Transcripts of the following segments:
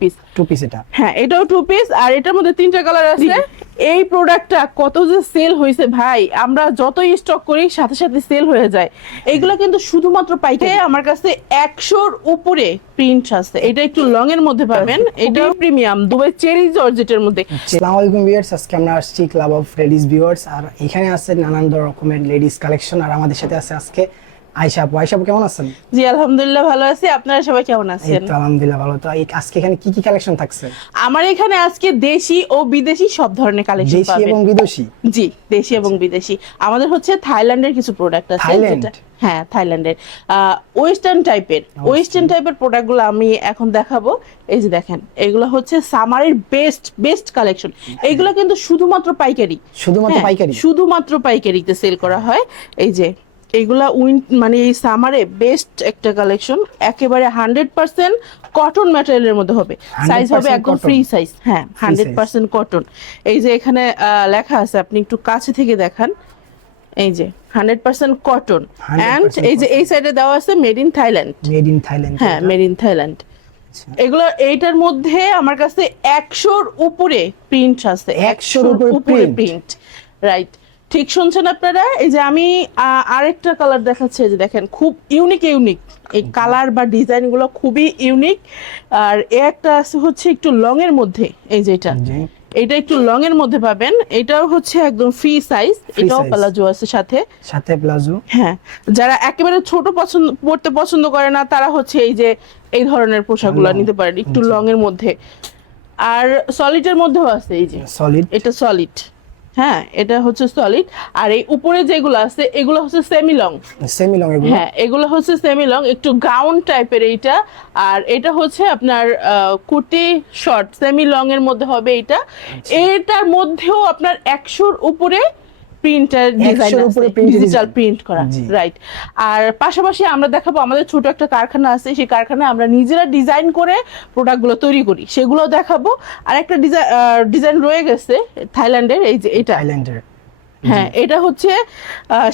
Piece two piece এটা। হ্যাঁ এটাও টু পিস আর এটার মধ্যে তিনটা কালার আছে। এই প্রোডাক্টটা কত যে সেল হয়েছে ভাই আমরা যতই স্টক করি সাথে সাথে সেল হয়ে যায়। এইগুলো কিন্তু শুধুমাত্র পাইকারি। আমার কাছে একশোর উপরে প্রিন্ট আছে। এটা একটু লং এর মধ্যে পাবেন। এটা প্রিমিয়াম দুবাই চেরি জর্জেটের মধ্যে। আসসালামু আলাইকুম ভিউয়ার্স আজকে আমরা আসছি ক্লাব অফ লেডিস ভিউয়ার্স আর এখানে আছে নানান রকমের লেডিস কালেকশন আর আমাদের সাথে আছে আজকে আয়শা আপু আয়শা আপু কেমন আছেন? জি আলহামদুলিল্লাহ ভালো আছি। আপনারা সবাই কেমন আছেন? তো আলহামদুলিল্লাহ ভালো। তো আজকে এখানে কি কি কালেকশন থাকছে? আমার এখানে আজকে দেশি ও বিদেশি সব ধরনের কালেকশন দেশি এবং বিদেশি? জি দেশি এবং বিদেশি। আমাদের হচ্ছে থাইল্যান্ডের কিছু প্রোডাক্ট আছে? যেটা হ্যাঁ থাইল্যান্ডের। ওয়েস্টার্ন টাইপের ওয়েস্টার্ন টাইপের প্রোডাক্টগুলো আমি এখন দেখাবো। এই যে দেখেন এগুলো হচ্ছে সামারের বেস্ট বেস্ট কালেকশন এইগুলো কিন্তু শুধুমাত্র পাইকারি। শুধুমাত্র হ্যাঁ, পাইকারি? শুধুমাত্র পাইকারিতে সেল করা হয়। এই যে এগুলা উইন মানে এই সামারে বেস্ট একটা কালেকশন। একেবারে হান্ড্রেড পার্সেন্ট কটন ম্যাটেরিয়ালের মধ্যে হবে। সাইজ হবে একদম ফ্রি সাইজ হ্যাঁ হান্ড্রেড পার্সেন্ট কটন এই যে এখানে লেখা আছে আপনি একটু কাছে থেকে দেখান। এই যে হান্ড্রেড পার্সেন্ট কটন 100% অ্যান্ড এই যে এই সাইডে দেওয়া আছে made in Thailand made in Thailand হ্যাঁ মেড ইন থাইল্যান্ড এগুলো এইটার মধ্যে আমার কাছে একশোর উপরে প্রিন্ট আছে। একশোর উপরে প্রিন্ট রাইট ঠিক শুনছেন আপনারা? এই যে আমি আরেকটা কালার দেখাচ্ছি যে দেখেন খুব ইউনিক ইউনিক এই কালার বা ডিজাইনগুলো খুবই ইউনিক আর এ একটা আছে হচ্ছে একটু লং এর মধ্যে এই যে এটা। এটা একটু লং এর মধ্যে পাবেন। এটাও হচ্ছে একদম ফ্রি সাইজ এটাও প্লাজো আছে সাথে। সাথে প্লাজো হ্যাঁ। যারা একেবারে ছোট পছন্দ পড়তে পছন্দ করে না তারা হচ্ছে এই যে এই ধরনের পোশাকগুলো নিতে পারেন একটু। লং এর মধ্যে। আর সলিডের মধ্যেও আছে এই যে। সলিড এটা সলিড হ্যাঁ এটা হচ্ছে সলিড আর এই উপরে যেগুলো আছে এগুলো হচ্ছে সেমি লং সেমি লং এগুলো? হ্যাঁ এগুলো হচ্ছে সেমি লং একটু গাউন টাইপের এইটা। আর এটা হচ্ছে আপনার কুটি শর্ট সেমি লং এর মধ্যে হবে এটা আচ্ছা। এটার মধ্যেও আপনার একশোর উপরে প্রিন্টার ডিজাইন 100 র উপরে print ডিজিটাল প্রিন্ট করা রাইট আর পাশাপাশি আমরা দেখাবো আমাদের ছোট একটা কারখানা আছে সেই কারখানায় আমরা নিজেরা ডিজাইন করে প্রোডাক্টগুলো তৈরি করি সেগুলো দেখাবো। আর একটা ডিজাইন ডিজাইন রয়ে গেছে থাইল্যান্ডের এই যে এটা। থাইল্যান্ডের হ্যাঁ এটা হচ্ছে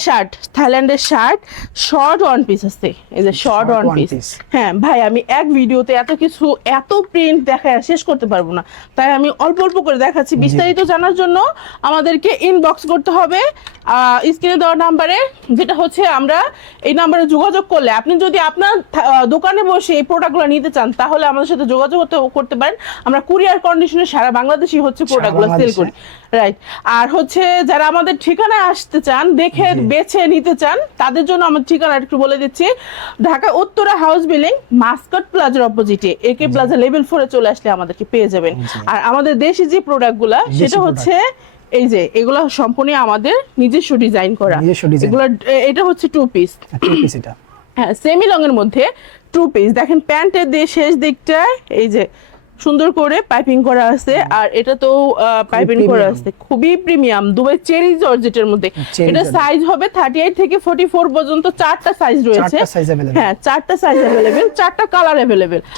শার্ট থাইল্যান্ডের শার্ট শর্ট ওয়ান পিস আছে। এই যে শর্ট ওয়ান পিস। হ্যাঁ ভাই আমি এক ভিডিওতে এত কিছু এত প্রিন্ট দেখায় শেষ করতে পারব না। তাই আমি অল্প অল্প করে দেখাচ্ছি। বিস্তারিত জানার জন্য আমাদেরকে ইনবক্স করতে হবে। স্ক্রিনে দেওয়া নাম্বারে যেটা হচ্ছে আমরা এই নাম্বারে যোগাযোগ করলে আপনি যদি আপনার দোকানে বসে এই প্রোডাক্টগুলো নিতে চান তাহলে আমাদের সাথে যোগাযোগ করতে করতে পারেন। আমরা কুরিয়ার কন্ডিশনে সারা বাংলাদেশই হচ্ছে প্রোডাক্টগুলো সেল করি। রাইট আর হচ্ছে যারা আমাদের ঠিকানায় আসতে চান দেখে বেছে নিতে চান তাদের জন্য আমার ঠিকানা একটু বলে দিচ্ছি। Dhaka Uttara house building mascot প্লাজার অপোজিটে একে প্লাজা লেভেল ফোরে চলে আসলে আমাদেরকে পেয়ে যাবেন। আর আমাদের দেশি যে প্রোডাক্টগুলা সেটা হচ্ছে এই যে এগুলো সম্পূর্ণ আমাদের নিজস্ব ডিজাইন করা। এগুলো এটা হচ্ছে টু পিস টু পিস এটা। হ্যাঁ সেমি লং এর মধ্যে টু পিস দেখেন প্যান্টের দিয়ে শেষ দিকটায় এই যে সুন্দর করে পাইপিং করা আছে আর এটা তো পাইপিং করা আছে খুবই প্রিমিয়াম দুবাই চেরি জর্জেটের মধ্যে। এটা সাইজ হবে থার্টি এইট থেকে ফোর্টি ফোর পর্যন্ত চারটা সাইজ রয়েছে। হ্যাঁ চারটা সাইজ অ্যাভেলেবেল চারটা কালার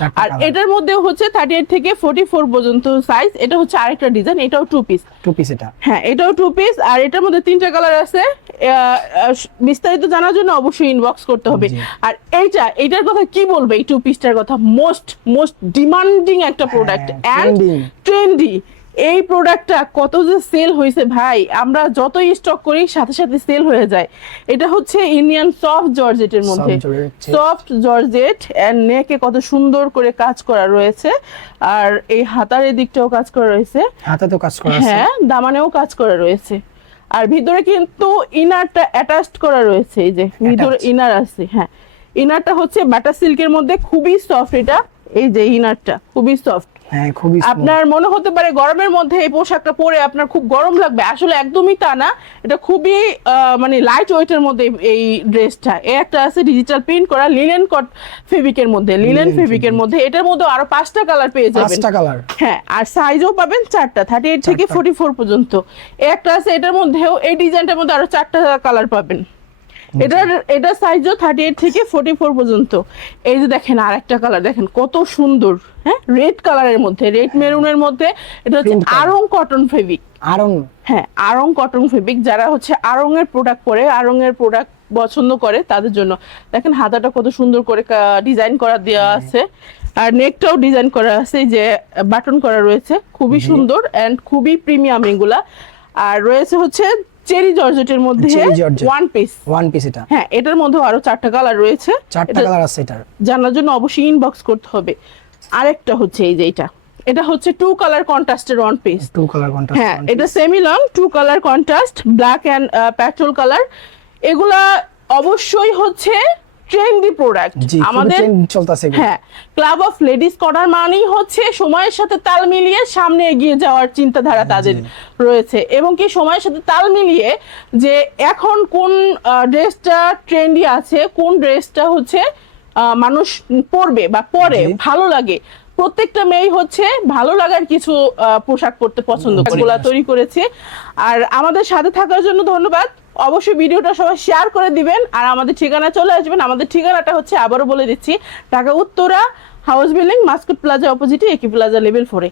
চারটা আর এটার মধ্যে হচ্ছে থার্টি এইট থেকে ফোর্টি ফোর পর্যন্ত সাইজ এটা হচ্ছে আরেকটা ডিজাইন এটাও টু পিস টু পিস এটা। হ্যাঁ এটাও টু পিস আর এটার মধ্যে তিনটা কালার আছে। বিস্তারিত জানার জন্য অবশ্যই ইনবক্স করতে হবে। আর এইটা এইটার কথা কি বলবে এই টু পিসটার কথা? মোস্ট মোস্ট ডিমান্ডিং একটা প্রোডাক্ট অ্যান্ড ট্রেন্ডি এই প্রোডাক্টটা কত যে সেল হয়েছে ভাই আমরা যতই স্টক করি সাথে সাথে সেল হয়ে যায়। এটা হচ্ছে ইন্ডিয়ান সফট জর্জেটের মধ্যে। সফট জর্জেট এন্ড নেকে কত সুন্দর করে কাজ করা রয়েছে। আর এই হাতার এদিকটাও কাজ করা রয়েছে। হাতে তো কাজ করা আছে। হ্যাঁ দামানেও কাজ করা রয়েছে। আর ভিতরে কিন্তু ইনারটা অ্যাটাচড করা রয়েছে এই যে ভিতরে ইনার আছে হ্যাঁ। ইনারটা হচ্ছে বাটার সিল্কের মধ্যে খুবই সফট এটা। এই যে ইনারটা খুবই সফট হ্যাঁ খুবই আপনার মনে হতে পারে গরমের মধ্যে এই পোশাকটা পরে আপনার খুব গরম লাগবে। আসলে একদমই তা না। এটা খুবই মানে লাইট ওয়েটের মধ্যে এই ড্রেসটা এ একটা আছে ডিজিটাল প্রিন্ট করা লিলেন কট ফেব্রিকের মধ্যে Linen ফেব্রিকের মধ্যে। এটার মধ্যে আরও পাঁচটা কালার পেয়ে যাবেন। পাঁচটা কালার হ্যাঁ আর সাইজও পাবেন চারটা থার্টি এইট থেকে। ফোর্টি ফোর পর্যন্ত। এই একটা আছে এটার মধ্যেও এই ডিজাইনটার মধ্যে আরও চারটা কালার পাবেন। এটার এটার সাইজও থার্টি এইট থেকে ফোর্টি ফোর পর্যন্ত। এই যে দেখেন আর একটা কালার দেখেন কত সুন্দর হ্যাঁ? রেড কালারের মধ্যে রেড মেরুনের মধ্যে এটা হচ্ছে আরং কটন ফেব্রিক আরং হ্যাঁ আরং কটন ফেব্রিক যারা হচ্ছে আরং এর প্রোডাক্ট পরে আরং এর প্রোডাক্ট পছন্দ করে তাদের জন্য। দেখেন হাতাটা কত সুন্দর করে ডিজাইন করা দেওয়া আছে। আর নেকটাও ডিজাইন করা আছে যে বাটন করা রয়েছে। খুবই সুন্দর এন্ড খুবই প্রিমিয়াম এগুলা। আর রয়েছে হচ্ছে চেরি জর্জেটের মধ্যে ওয়ান পিস ওয়ান পিস এটা। হ্যাঁ এটার মধ্যে আরও চারটা কালার রয়েছে। চারটা কালার আছে এটার। জানার জন্য অবশ্যই ইনবক্স করতে হবে। আরেকটা হচ্ছে এই যে এটা। এটা হচ্ছে two colour কন্ট্রাস্টের one piece two colour contrast হ্যাঁ এটা semi long two colour contrast black and petrol colour এগুলা অবশ্যই হচ্ছে ট্রেন্ডি প্রোডাক্ট। আমাদের চলতেছে হ্যাঁ ক্লাব অফ লেডিস কর্নার মানেই হচ্ছে সময়ের সাথে তাল মিলিয়ে সামনে এগিয়ে যাওয়ার চিন্তাধারা তাদের রয়েছে। এবং কি সময়ের সাথে তাল মিলিয়ে যে এখন কোন ড্রেসটা ট্রেন্ডি আছে কোন ড্রেসটা হচ্ছে মানুষ পরবে বা পরে ভালো লাগে প্রত্যেকটা মেয়ে হচ্ছে ভালো লাগার কিছু পোশাক পরতে পছন্দ করে তৈরি করেছে। আর আমাদের সাথে থাকার জন্য ধন্যবাদ। অবশ্যই ভিডিওটা সবাই শেয়ার করে দিবেন আর আমাদের ঠিকানা চলে আসবেন। আমাদের ঠিকানাটা হচ্ছে আবারও বলে দিচ্ছি, Dhaka Uttara house building mascot plaza অপোজিটে একই প্লাজা লেভেল ফোরে